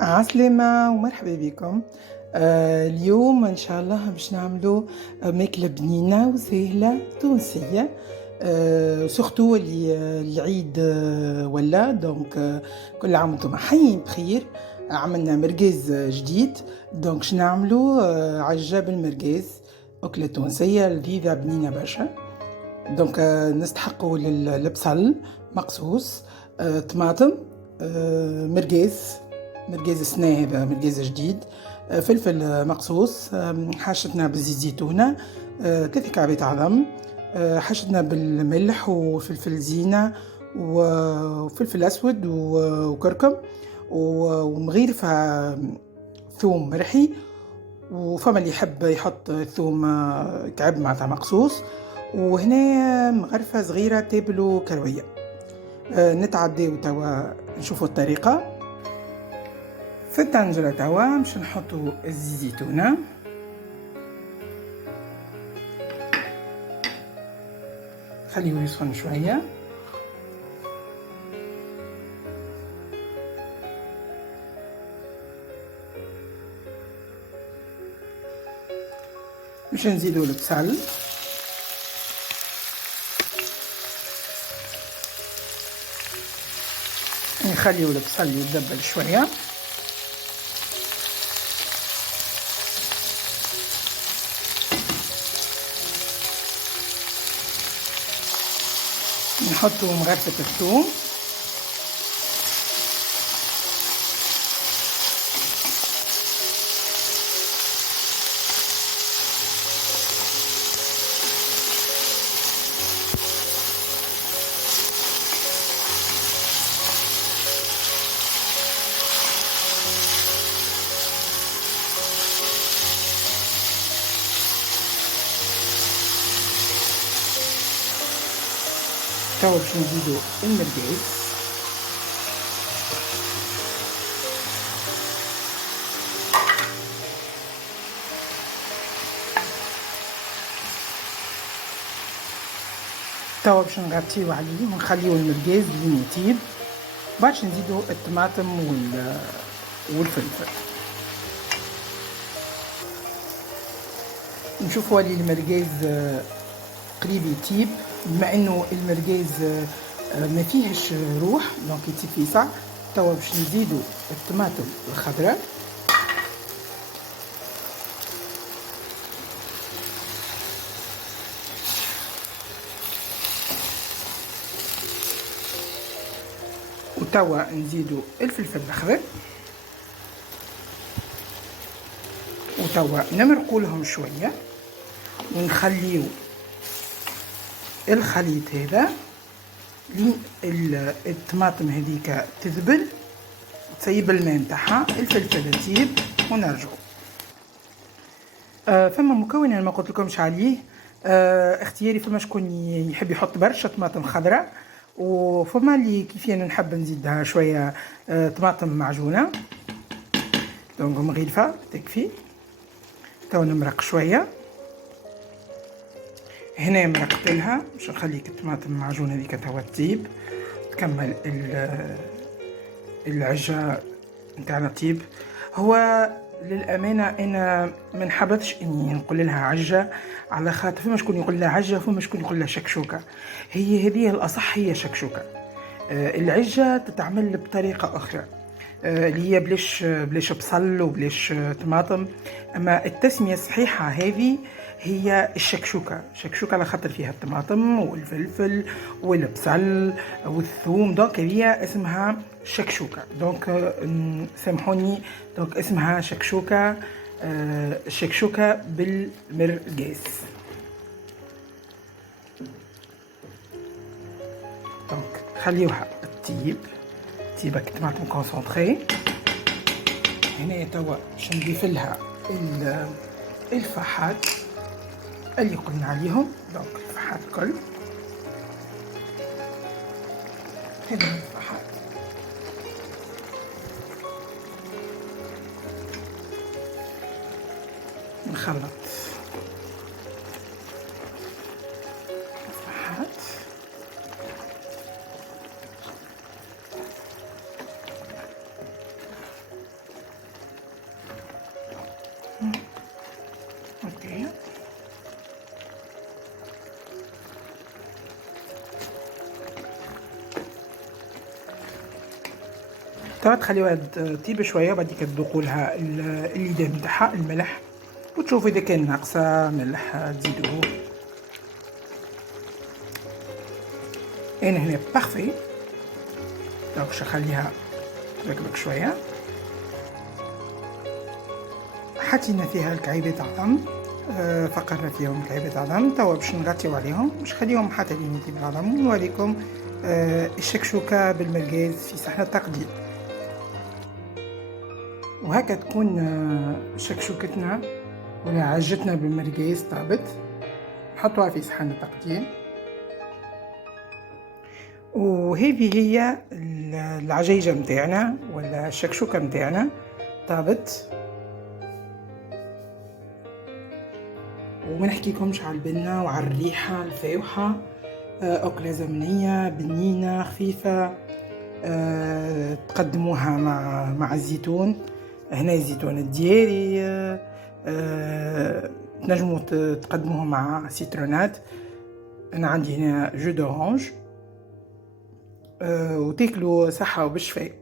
عسلامة ومرحبا بكم. اليوم إن شاء الله باش نعملوا ماكلة بنينة وسهلة تونسية. سورتو اللي العيد ولا دونك كل عام وانتم حيين بخير. عملنا مرقاز جديد، دونك باش نعملوا عجة بالمرقاز، أكلة تونسية لذيذة بنينة برشا. دونك نستحقوا البصل مقصوص، طماطم، مرقاز سنا، هذا مرقاز جديد، فلفل مقصوص، حاشتنا بزيت زيتونة، 3 كعبات عظم، حاشتنا بالملح وفلفل زينة وفلفل أسود وكركم ومغيرفة ثوم مرحي، وفما اللي يحب يحط ثوم كعب معناتها مقصوص، وهنا مغرفة صغيرة تابل وكروية. نتعداو توا نشوفوا الطريقة. في الطنجرة توا باش نحطوا الزيت زيتونة، خليه يسخن شوية، باش نزيدوا البصل، نخليو البصل يتدبل شوية، نحطوا مغرفة الثوم، توا باش نزيدوا المرقاز، توا باش نغطيو عليه ونخليو المرقاز لين يطيب، باش نزيدوا الطماطم والفلفل. نشوفوا اللي المرقاز قريب يطيب، بما انه المرقاز ما فيهش روح دونك يطيب فيه صح. توا باش نزيدوا الطماطم الخضراء، وتوا نزيدوا الفلفل الاخضر، وتوا نمرقولهم شويه ونخليو الخليط هذا لين الطماطم هذيك تذبل، تسيب الماء نتاعها، الفلفل يطيب ونرجعو. فما مكون انا ما قلت لكمش عليه، اختياري، فما شكون يحب يحط برشا طماطم خضراء، وفما اللي كيفي انا نحب نزيدها شويه طماطم معجونه، دونك مغيرفه تكفي. تو نمرق شويه، هنا مرقت لها باش نخليك الطماطم المعجونه هذيك توا تطيب، تكمل العجه نتاعنا تطيب. هو للامانه انا ما نحبذش اني نقول لها عجه، على خاطر فما شكون يقول لها عجه وفما شكون يقول لها شكشوكه. هي هذه الاصح، هي شكشوكه. العجه تتعمل بطريقه اخرى، اللي هي بلاش بصل وبلاش طماطم، اما التسميه الصحيحه هذه هي الشكشوكه. شكشوكه على خاطر فيها الطماطم والفلفل والبصل والثوم، دونك هي اسمها شكشوكه. دونك سامحوني، دونك اسمها شكشوكه، شكشوكه بالمرقاز. دونك خليوها تطيب هكا طماطم كونسونطري. هنا توا باش نضيف لها الفحات اللي قلنا عليهم، دونك الفحات الكل، هذا الفحات نخلط الفحات، طبعا تخليوها تطيب شويه، وبعد كده تذوقوا لها الليدان نتاعها الملح، وتشوفوا اذا كان ناقصه ملح تزيدوه. انا هنا بارفي. دونك باش نخليها تبكبك شويه. حطينا فيها الكعيبات عظم، فقرنا فيهم الكعيبات عظم. توا باش نغطيو عليهم، باش نخليهم حتى لين يطيب العظم، ونوريكم الشكشوكه بالمرقاز في صحن تقديم. وهكا تكون شكشوكتنا ولا عجتنا بالمرقاز طابت. نحطوها في صحن التقديم. وهذه هي العجيجه متاعنا ولا الشكشوكه متاعنا طابت. وما نحكيكمش على البنه وعلى الريحه الفاوحه، اكله زمنيه بنينه خفيفه. تقدموها مع الزيتون. هنا الزيتون الدياري، تنجموا تقدموه مع سيترونات. انا عندي هنا جو دورانج. وتاكلوا صحه وبالشفاء.